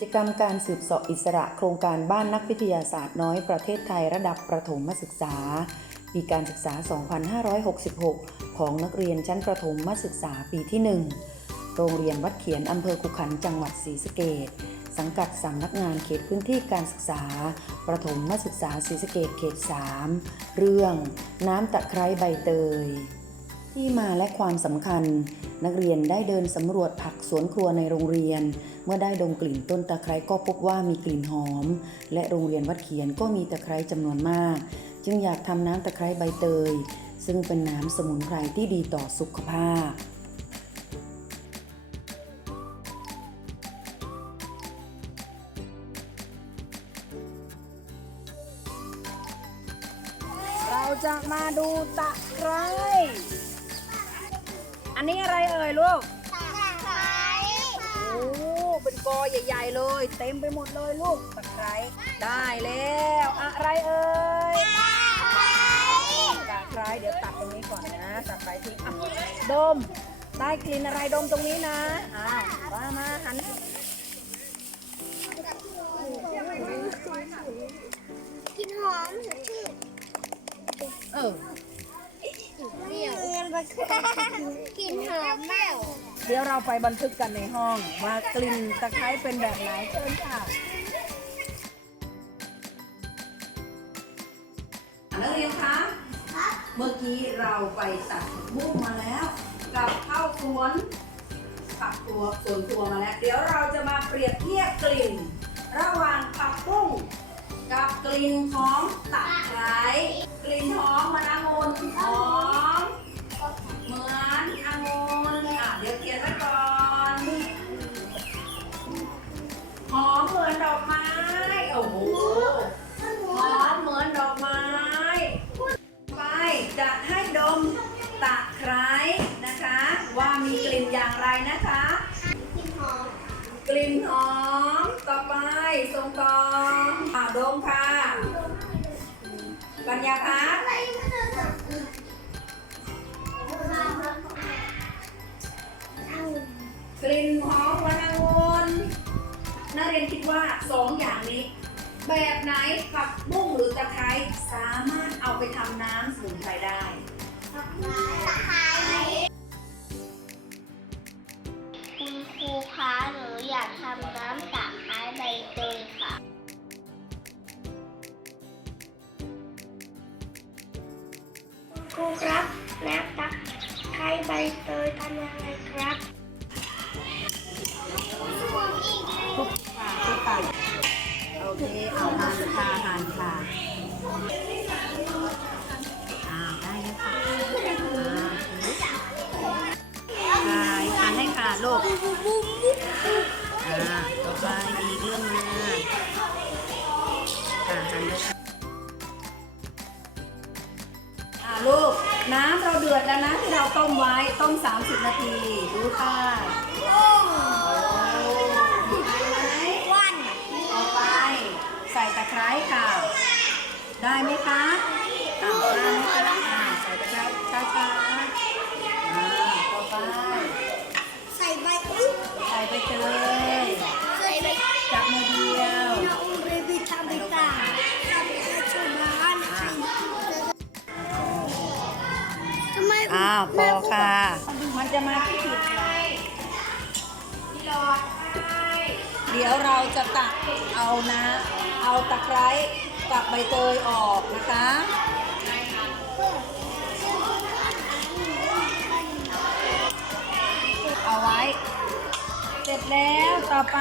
จกรรมการสืบเสาะอิสระโครงการบ้านนักวิทยาศาสตร์น้อยประเทศไทยระดับประถมศึกษา ปีการศึกษา 2566 ของนักเรียนชั้นประถมศึกษาปีที่ 1 โรงเรียนวัดเขียนอำเภอขุขันจังหวัดศรีสะเกษสังกัดสำนักงานเขตพื้นที่การศึกษา ประถมศึกษาศรีสะเกษเขต 3 เรื่องน้ำตะไคร้ใบเตย ที่มาและความสำคัญ นักเรียนได้เดินสำรวจผักสวนครัวในโรงเรียน เมื่อได้ดมกลิ่นต้นตะไคร้ก็พบว่ามีกลิ่นหอม และโรงเรียนวัดเขียนก็มีตะไคร้จำนวนมาก จึงอยากทำน้ำตะไคร้ใบเตย ซึ่งเป็นน้ำสมุนไพรที่ดีต่อสุขภาพเราจะมาดูตะไคร้ อันนี้อะไรเอ่ยลูกโอ้เป็นกอใหญ่ๆเลย เต็มไปหมดเลยลูกตะไคร้ได้แล้ว อะไรเอ่ยตะไคร้เดี๋ยวตัดตรงนี้ก่อนนะตัดไปทิ้งอะดมได้กลิ่นอะไรดมตรงนี้นะอ้าวมามาหันกิน ดี๋ยวเราไปบันทึกกันในห้อง ว่ากลิ่นตะไคร้เป็นแบบไหนเชิญค่ะนักเรียนคะเมื่อกี้เราไปตัดผักบุ้งมาแล้วกับข้าวสวนผักตัวสวนตัวมาแล้ว เดี๋ยวเราจะมาเปรียบเทียบกลิ่น ระหว่างผักบุ้งกับกลิ่นของตะไคร้กลิ่นหอมมันอ ส่งอ่าดมค่ะ ปัญญาพัฒน์อะไรนจะเอากลิ่นหอมวันองุ่นนักเรียนคิดว่าสองอย่างนี้ แบบไหนผักบุ้งหรือตะไคร้สามารถเอาไปทำน้ำสมุนไพรได้ตะไคร้คุณครูคะหนูอยากทำน้ำตะ รูครับน้ำตะไคร้ใบเตยทำยังไงครับทุกปากทุกปากโอเคเอาหานค่ะหานค่ะอ่าได้แล้วค่ะอ่าหานให้ค่ะลูกอ่าต่อไปอีกเรื่องนึง ลูก น้ำเราเดือดแล้วนะที่เราต้มไว้ต้ม 30 นาที ดูค่ะโอ้ดีไหมวันต่อไป ใส่ตะไคร้ค่ะ ได้ไหมคะอ่าได้ไหมคะอ่าใส่ตะไคร้ช้าๆอ่าต่อไป ใส่ใบอุ้ยใส่ไปเตยาวพอค่ะ มันจะมาที่ผิดเดี๋ยวเราจะตักเอานะ เอาตะไคร้กับใบเตยออกนะคะเอาไว้ เสร็จแล้วต่อไป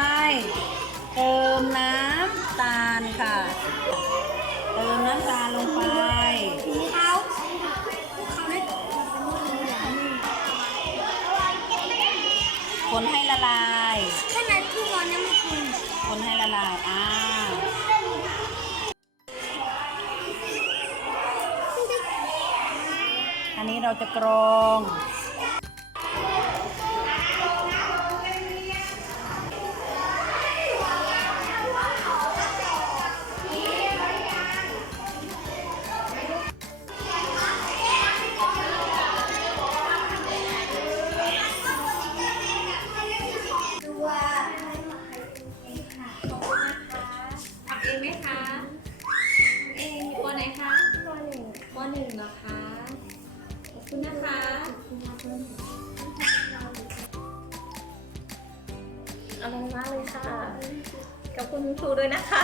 เติมน้ำตาลค่ะ เติมน้ำตาลลงไป ละลายขนาดผู้นอนยังไม่กินคนให้ละลายอ้าวอันนี้เราจะกรอง ร่อยมากเลยค่ะขอบคุณคุณครูด้วยนะคะ